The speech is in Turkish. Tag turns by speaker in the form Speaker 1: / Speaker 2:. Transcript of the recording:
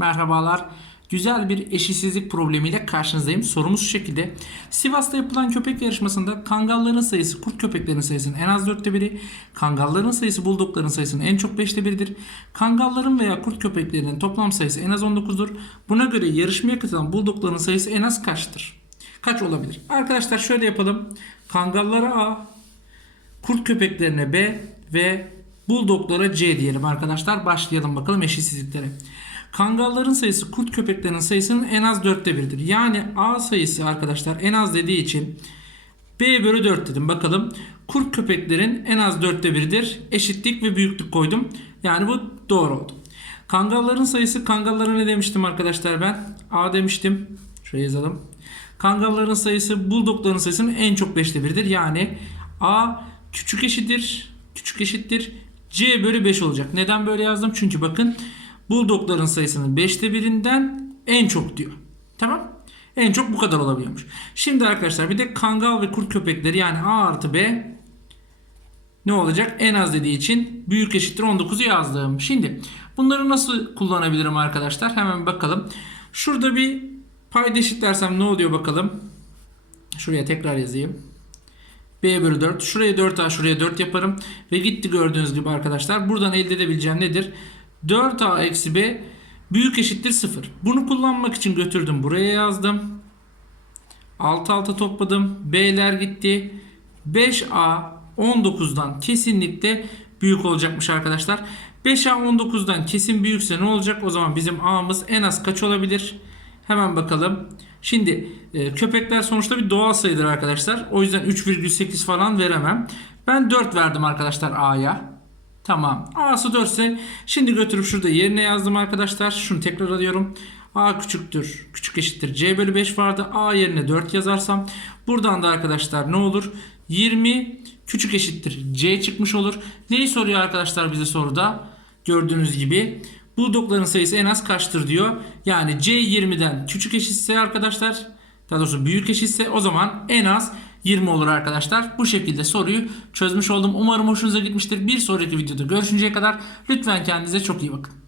Speaker 1: Merhabalar. Güzel bir eşitsizlik problemiyle karşınızdayım. Sorumuz şu şekilde. Sivas'ta yapılan köpek yarışmasında kangalların sayısı kurt köpeklerin sayısının en az dörtte biri, kangalların sayısı buldokların sayısının en çok beşte biridir. Kangalların veya kurt köpeklerinin toplam sayısı en az 19'dur. Buna göre yarışmaya katılan buldokların sayısı en az kaçtır? Kaç olabilir? Arkadaşlar şöyle yapalım. Kangallara A, kurt köpeklerine B ve buldoglara C diyelim arkadaşlar. Başlayalım bakalım eşitsizliklere. Kangalların sayısı kurt köpeklerinin sayısının en az dörtte biridir. Yani A sayısı arkadaşlar en az dediği için B bölü 4 dedim. Bakalım kurt köpeklerin en az dörtte biridir. Eşitlik ve büyüklük koydum. Yani bu doğru oldu. Kangalların sayısı kangallara ne demiştim arkadaşlar ben? A demiştim. Şuraya yazalım. Kangalların sayısı buldokların sayısının en çok 5'te biridir. Yani A küçük eşittir. Küçük eşittir. C bölü 5 olacak. Neden böyle yazdım? Çünkü bakın buldokların sayısının 5'te birinden en çok diyor. Tamam. En çok bu kadar olabiliyormuş. Şimdi arkadaşlar bir de kangal ve kurt köpekleri yani A artı B ne olacak? En az dediği için büyük eşittir 19'u yazdım. Şimdi bunları nasıl kullanabilirim arkadaşlar? Hemen bakalım. Şurada bir payda eşitlersem ne oluyor bakalım. Şuraya tekrar yazayım. B bölü 4. Şuraya 4A şuraya 4 yaparım. Ve gitti gördüğünüz gibi arkadaşlar. Buradan elde edebileceğim nedir? 4A eksi B büyük eşittir 0. Bunu kullanmak için götürdüm. Buraya yazdım. Alt alta topladım. B'ler gitti. 5A 19'dan kesinlikle büyük olacakmış arkadaşlar. 5A 19'dan kesin büyükse ne olacak? O zaman bizim A'mız en az kaç olabilir? Hemen bakalım. Şimdi e, köpekler sonuçta bir doğal sayıdır arkadaşlar. O yüzden 3,8 falan veremem. Ben 4 verdim arkadaşlar A'ya. Tamam. A'sı 4 ise şimdi götürüp şurada yerine yazdım arkadaşlar. Şunu tekrar alıyorum. A küçüktür. Küçük eşittir. C bölü 5 vardı. A yerine 4 yazarsam. Buradan da arkadaşlar ne olur? 20 küçük eşittir. C çıkmış olur. Neyi soruyor arkadaşlar bize soruda? Gördüğünüz gibi. Buldokların sayısı en az kaçtır diyor. Yani C 20'den küçük eşitse arkadaşlar daha doğrusu büyük eşitse o zaman en az 20 olur arkadaşlar. Bu şekilde soruyu çözmüş oldum. Umarım hoşunuza gitmiştir. Bir sonraki videoda görüşünceye kadar lütfen kendinize çok iyi bakın.